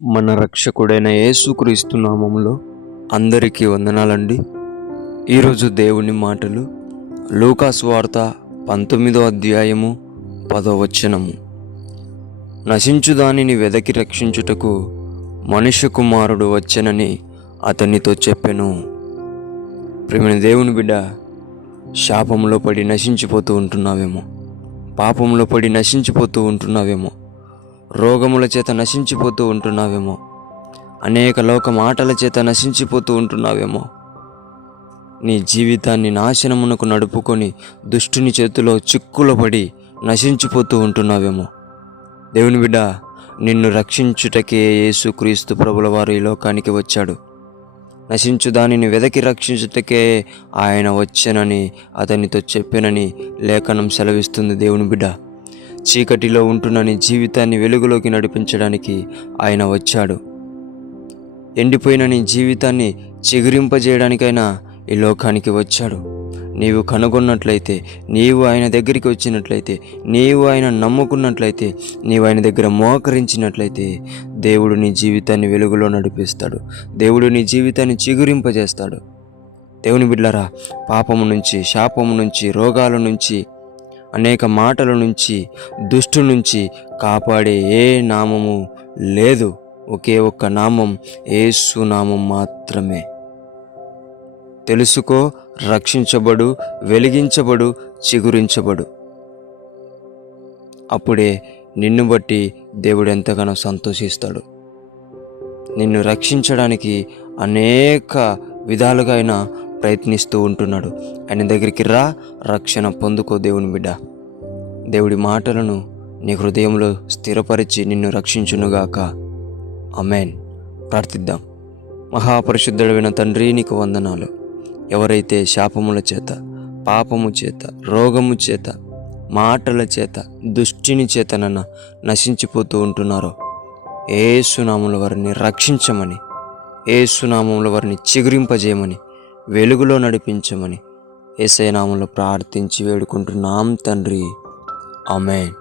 మన రక్షకుడైన యేసుక్రీస్తు నామములో అందరికీ వందనాలండి. ఈరోజు దేవుని మాటలు లూకాసు వార్త 19వ అధ్యాయము 10వ వచనము. నశించు దానిని వెదకి రక్షించుటకు మనుష్య కుమారుడు వచ్చెనని అతనితో చెప్పెను. ప్రియమైన దేవుని బిడ్డ, శాపంలో పడి నశించిపోతూ ఉంటున్నావేమో, పాపంలో పడి నశించిపోతూ ఉంటున్నావేమో, రోగముల చేత నశించిపోతూ ఉంటున్నావేమో, అనేక లోక మాటల చేత నశించిపోతూ ఉంటున్నావేమో, నీ జీవితాన్ని నాశనమునకు నడుపుకొని దుష్టుని చేతిలో చిక్కులో పడి నశించిపోతూ ఉంటున్నావేమో. దేవుని బిడ్డ, నిన్ను రక్షించుటకే యేసుక్రీస్తు ప్రభుల వారు ఈ లోకానికి వచ్చాడు. నశించు దానిని వెదకి రక్షించుటకే ఆయన వచ్చెనని అతనితో చెప్పెనని లేఖనం సెలవిస్తుంది. దేవుని బిడ్డ, చీకటిలో ఉంటున్న నీ జీవితాన్ని వెలుగులోకి నడిపించడానికి ఆయన వచ్చాడు. ఎండిపోయిన నీ జీవితాన్ని చిగురింపజేయడానికైనా ఈ లోకానికి వచ్చాడు. నీవు కనుగొన్నట్లయితే, నీవు ఆయన దగ్గరికి వచ్చినట్లయితే, నీవు ఆయన నమ్ముకున్నట్లయితే, నీవు ఆయన దగ్గర మోకరించినట్లయితే దేవుడు నీ జీవితాన్ని వెలుగులో నడిపిస్తాడు. దేవుడు నీ జీవితాన్ని చిగురింపజేస్తాడు. దేవుని బిడ్డలారా, పాపము నుంచి, శాపము నుంచి, రోగాల నుంచి, అనేక మాటల నుంచి, దుష్టు నుంచి కాపాడే ఏ నామము లేదు. ఒకే ఒక్క నామం, యేసు నామం మాత్రమే. తెలుసుకో, రక్షించబడు, వెలిగించబడు, చిగురించబడు. అప్పుడే నిన్ను బట్టి దేవుడు ఎంతగానో సంతోషిస్తాడు. నిన్ను రక్షించడానికి అనేక విధాలుగా ఆయన ప్రయత్నిస్తూ ఉంటున్నాడు. ఆయన దగ్గరికి రా, రక్షణ పొందుకో. దేవుని బిడ్డ, దేవుడి మాటలను నీ హృదయంలో స్థిరపరిచి నిన్ను రక్షించునుగాక. ఆమేన్. ప్రార్థిద్దాం. మహాపరిశుద్ధుడైన తండ్రి, నీకు వందనాలు. ఎవరైతే శాపముల చేత, పాపము చేత, రోగము చేత, మాటల చేత, దుష్టిని చేతనన్న నశించిపోతూ ఉంటున్నారో, యేసునామములో వారిని రక్షించమని, యేసునామములో వారిని చిగురింపజేయమని, వెలుగులో నడిపించమని యేసయ్య నామములో ప్రార్థించి వేడుకుంటున్నాం తండ్రి. ఆమేన్.